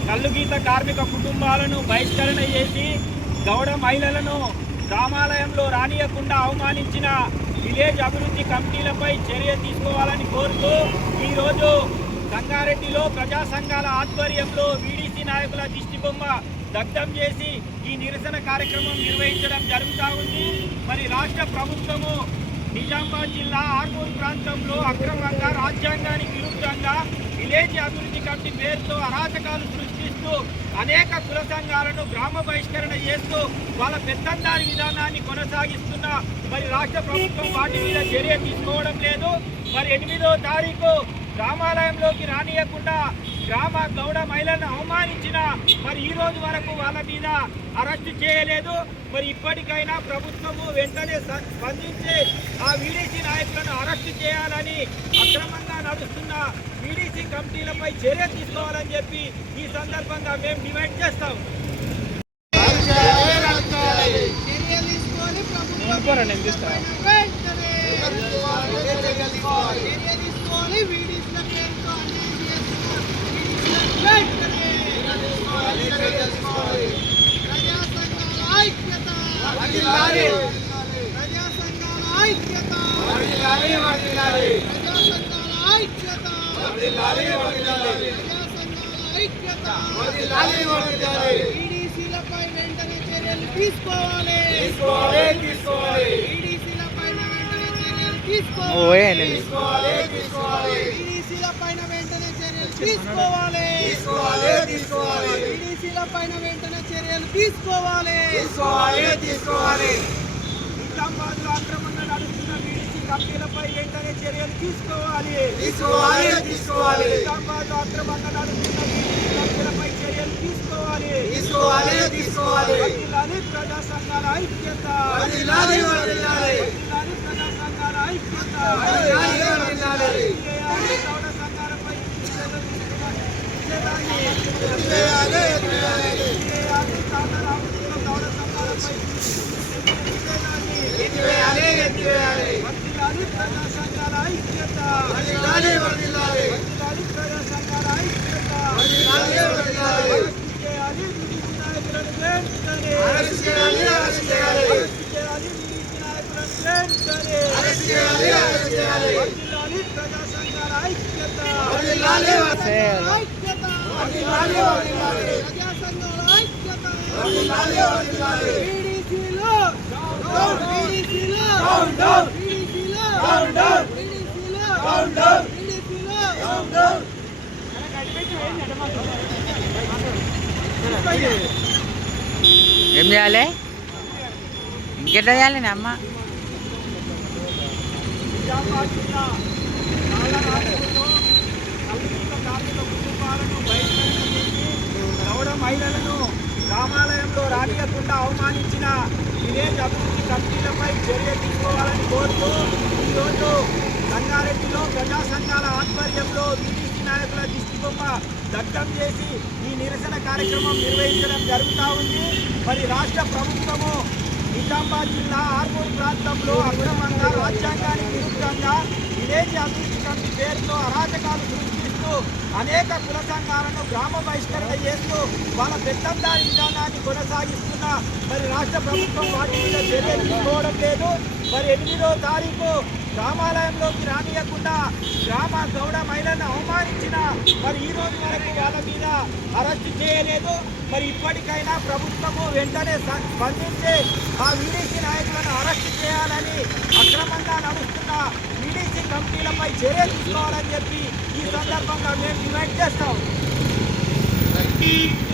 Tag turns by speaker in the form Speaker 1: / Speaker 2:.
Speaker 1: కల్లుగీత కార్మిక కుటుంబాలను బహిష్కరణ చేసి గౌడ మహిళలను గ్రామాలయంలో రానియకుండా అవమానించిన విలేజ్ అభివృద్ధి కమిటీలపై చర్య తీసుకోవాలని కోరుతూ ఈరోజు సంగారెడ్డిలో ప్రజా సంఘాల ఆధ్వర్యంలో వీడీసీ నాయకుల దిష్టిబొమ్మ దగ్ధం చేసి ఈ నిరసన కార్యక్రమం నిర్వహించడం జరుగుతూ ఉంది. మరి రాష్ట్ర ప్రభుత్వము నిజామాబాద్ జిల్లా ఆర్మూర్ ప్రాంతంలో అక్రమంగా రాజ్యాంగానికి విరుద్ధంగా విలేజ్ అభివృద్ధి కమిటీ పేరుతో అరాచకాలు సృష్టిస్తూ అనేక కుల సంఘాలను గ్రామ బహిష్కరణ చేస్తూ వాళ్ళ పెత్తందారి విధానాన్ని కొనసాగిస్తున్న మరి రాష్ట్ర ప్రభుత్వం వాటి మీద చర్య తీసుకోవడం లేదు. మరి 8వ తారీఖు గ్రామాలయంలోకి రానియకుండా గ్రామ గౌడ మహిళలను అవమానించిన మరి ఈ రోజు వరకు వాళ్ళ మీద అరెస్టు చేయలేదు. మరి ఇప్పటికైనా ప్రభుత్వము వెంటనే స్పందించి ఆ వీడీసీ నాయకులను అరెస్టు చేయాలని అక్రమంగా నడుస్తున్న వీడీసీ కమిటీలపై చర్య తీసుకోవాలని చెప్పి ఈ సందర్భంగా మేము డిమాండ్ చేస్తాం.
Speaker 2: ఈడీసీలపై వెంటనే చర్యలు తీసుకోవాలి. ఈడీసీలపైన వెంటనే చర్యలు తీసుకోవాలి. ఈడీసీలపైన వెంటనే చర్యలు తీసుకోవాలి. ఈడీసీలపైన వెంటనే చర్యలు తీసుకోవాలి. నిజామాబాద్లో అక్రమంగా నడుస్తున్న వీడీసీ కమిటీలపై వెంటనే చర్యలు తీసుకోవాలి. నిజామాబాద్లో అక్రమంగా నడుస్తున్న వీడీసీ కమిటీలపై చర్యలు తీసుకోవాలి. ప్రజా సంఘాల ఐక్యత, ప్రజా సంఘాల ఐక్యత, గౌడ సంఘాలపై గౌడ సంఘాలపై ప్రజా సంఘాల ఐక్యత, ప్రజా సంఘాల ఐక్యత,
Speaker 3: ఏం చేయాలి? ఇంకెట్లా చేయాలి అమ్మ?
Speaker 1: నిజామాబాద్ జిల్లా కాలరాజులో కల్లుగీత కార్మిక కుటుంబాలను బహిష్కరణ చేసి గౌడ మహిళలను గ్రామాలయంలో రానియకుండా అవమానించిన విలేజ్ అభివృద్ధి కమిటీలపై చర్య తీసుకోవాలని కోరుతూ ఈరోజు సంగారెడ్డిలో ప్రజా సంఘాల ఆధ్వర్యంలో వీడీసీ నాయకుల దిష్టిబొమ్మ దగ్ధం చేసి ఈ నిరసన కార్యక్రమం నిర్వహించడం జరుగుతూ ఉంది. మరి రాష్ట్ర ప్రభుత్వము నిజామాబాద్ జిల్లా ఆర్మూర్ ప్రాంతంలో అక్రమంగా రాజ్యాంగానికి విరుద్ధంగా విలేజ్ అభివృద్ధి కమిటీ పేరుతో అరాచకాలు సృష్టిస్తూ అనేక కుల సంఘాలను గ్రామ బహిష్కరణ చేస్తూ వాళ్ళ పెత్తందారి విధానాన్ని కొనసాగిస్తున్న మరి రాష్ట్ర ప్రభుత్వం వాటి మీద చర్య తీసుకోవడం లేదు. మరి 8వ తారీఖు గ్రామాలయంలోకి రానియకుండా గ్రామ గౌడ మహిళలను అవమానించిన మరి ఈ రోజు వరకు వాళ్ళ మీద అరెస్టు చేయలేదు. మరి ఇప్పటికైనా ప్రభుత్వము వెంటనే స్పందించి ఆ వీడీసీ నాయకులను అరెస్టు చేయాలని అక్రమంగా నడుస్తున్న వీడీసీ కమిటీలపై చర్య తీసుకోవాలని చెప్పి ఈ సందర్భంగా మేము డిమాండ్ చేస్తాం.